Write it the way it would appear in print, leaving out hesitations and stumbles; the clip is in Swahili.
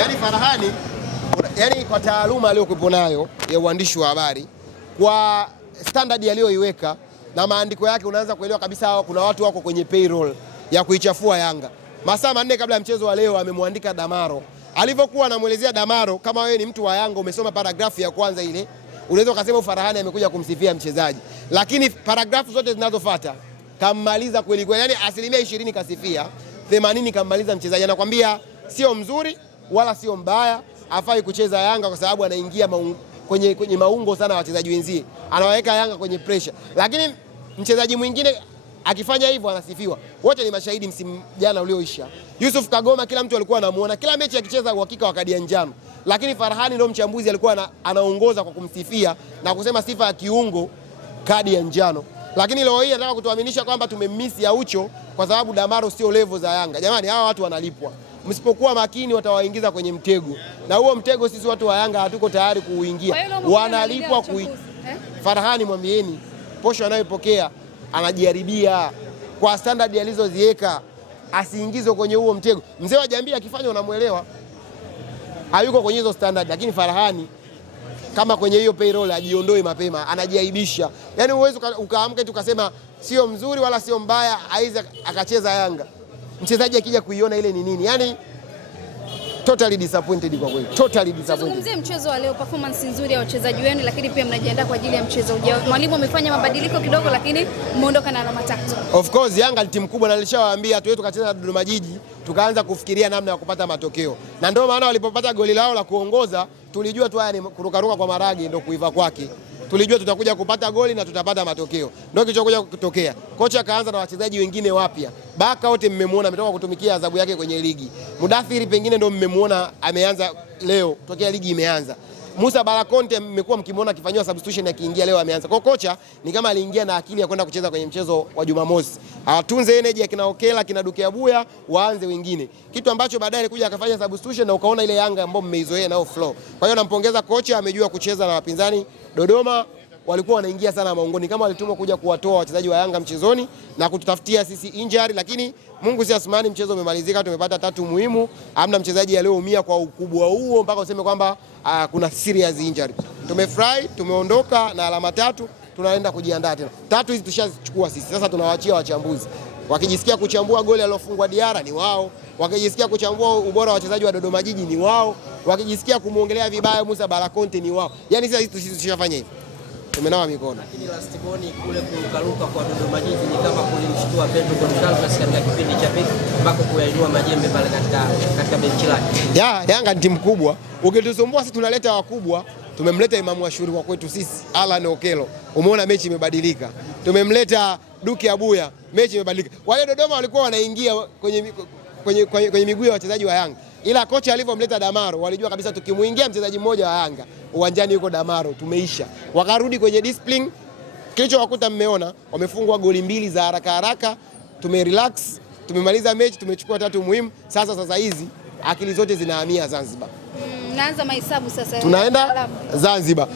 Yaani Farahani, yani kwa taaluma aliyokuwa nayo ya uandishi wa habari, kwa standard aliyoiweka na maandiko yake, unaanza kuelewa kabisa kuna watu wako kwenye payroll ya kuichafua Yanga. Masaa 4 kabla ya mchezo wa leo amemwandika Damaro. Alivyokuwa anamuelezea Damaro, kama wewe ni mtu wa Yanga umesoma paragrafu ya kwanza ile, unaweza kusema Farahani amekuja kumsifia mchezaji. Lakini paragrafu zote zinazofuata kammaliza kweli kweli. Yaani 20% kasifia, 80 kammaliza mchezaji. Anakuambia sio mzuri wala sio mbaya, hafai kucheza Yanga kwa sababu anaingia kwenye maungo sana wachezaji wenzie. Anawaweka Yanga kwenye pressure. Lakini mchezaji mwingine akifanya hivyo anasifiwa. Wote ni mashahidi msimu jana ulioisha. Yusuf Kagoma kila mtu alikuwa anamuona, kila mechi akicheza uhakika wa kadi ya njano. Lakini Farahani ndio mchambuzi alikuwa anaongoza kwa kumsifia na kusema sifa ya kiungo kadi ya njano. Lakini leo hii anataka kutuaminisha kwamba tumemmisi Aucho kwa sababu Damaro sio level za Yanga. Jamani, hawa watu wanalipwa. Msipokuwa makini watawaingiza kwenye mtego. Na huo mtego sisi watu wa Yanga hatuko tayari kuuingia. Wanalipwa Farahani mwambieni, posho anayopokea anajiharibia kwa standard alizoziweka, asiingizwe kwenye huo mtego. Mzee wa Jambia akifanya unamuelewa, hayuko kwenye hizo standard. Lakini Farahani kama kwenye hiyo payroll ajiondoe mapema, anajiaibisha. Yaani uwezo ukaamka tu ukasema sio mzuri wala sio mbaya, aiza akacheza Yanga. Mchezaji akija kuiona ile ni nini? Yaani totally disappointed kwa kweli. Totally disappointed. Tuzungumzie mchezo wa leo, performance nzuri ya wachezaji wenu, lakini pia mnajiandaa kwa ajili ya mchezo ujao. Mwalimu amefanya mabadiliko kidogo, lakini mmeondoka na alama 3. Of course Yanga ni timu kubwa na nilishawaambia tuwe tukacheza na Dodoma Jiji, tukaanza kufikiria namna ya kupata matokeo. Na ndio maana walipopata goli lao la kuongoza, tulijua tu haya ni kurukaruka kwa maragi ndio kuiva kwake. Tulijua tutakuja kupata goli na tutapata matokeo. Ndio kilichokuja kutokea. Kocha kaanza na wachezaji wengine wapya. Baka wote mmemwona ametoka kutumikia adhabu yake kwenye ligi. Mudathiri pengine ndio mmemwona ameanza leo tokea ligi imeanza. Musa Balakonte mmekuwa mkimwona akifanywa substitution akiingia, leo ameanza. Kwa kocha ni kama aliingia na akili ya kwenda kucheza kwenye mchezo wa Jumamosi. Atunze energy akina Okela, kina Duke Abuya, waanze wengine. Kitu ambacho baadaye alikuja akafanya substitution na ukaona ile Yanga ambayo mmeizoea nao flow. Kwa hiyo nampongeza kocha, amejua kucheza na wapinzani. Dodoma walikuwa wanaingia sana maungoni, kama walitumwa kuja kuwatoa wachezaji wa Yanga mchezoni na kututafutia sisi injury, lakini Mungu si asmani, mchezo umemalizika, tumepata 3 muhimu. Hamna mchezaji aliyeumia kwa ukubwa huo mpaka useme kwamba kuna serious injury. Tumefurahi, tumeondoka na alama 3, tunaenda kujiandaa tena. 3 hizi tushachukua sisi. Sasa tunawaachia wachambuzi. Wakijisikia kuchambua goli alilofungwa Diara ni wao. Wakijisikia kuchambua ubora wa wachezaji wa Dodoma Jiji ni wao. Wakijisikia kumuongelea vibaya Musa Balakonte ni wao. Yaani sisi tushafanya hivi. Tumenawa mikono. Lakini last boni kule kurukaruka kwa Dodoma Jiji ni kama kulimshtua Pedro Gonçalves katika kipindi cha pili ambako kuyainua majembe pale katika benchi lake. Yanga ni timu kubwa. Ukitusumbua sisi tunaleta wakubwa. Tumemleta Imamu Ashuri kwa kwetu sisi, Alan Okelo. Umeona mechi imebadilika. Tumemleta Duke Abuya, mechi imebadilika. Wale Dodoma walikuwa wanaingia kwenye miguu ya wachezaji wa Yanga. Ila kocha alivyomleta Damaro walijua kabisa tukimuingia mchezaji mmoja wa Yanga uwanjani yuko Damaro tumeisha. Wakarudi kwenye discipline. Kilichowakuta mmeona, wamefungwa goli 2 za haraka haraka. Tumerelax, tumemaliza mechi, tumechukua 3 muhimu. Sasa hizi akili zote zinahamia Zanzibar. Naanza mahesabu sasa. Tunaenda Zanzibar.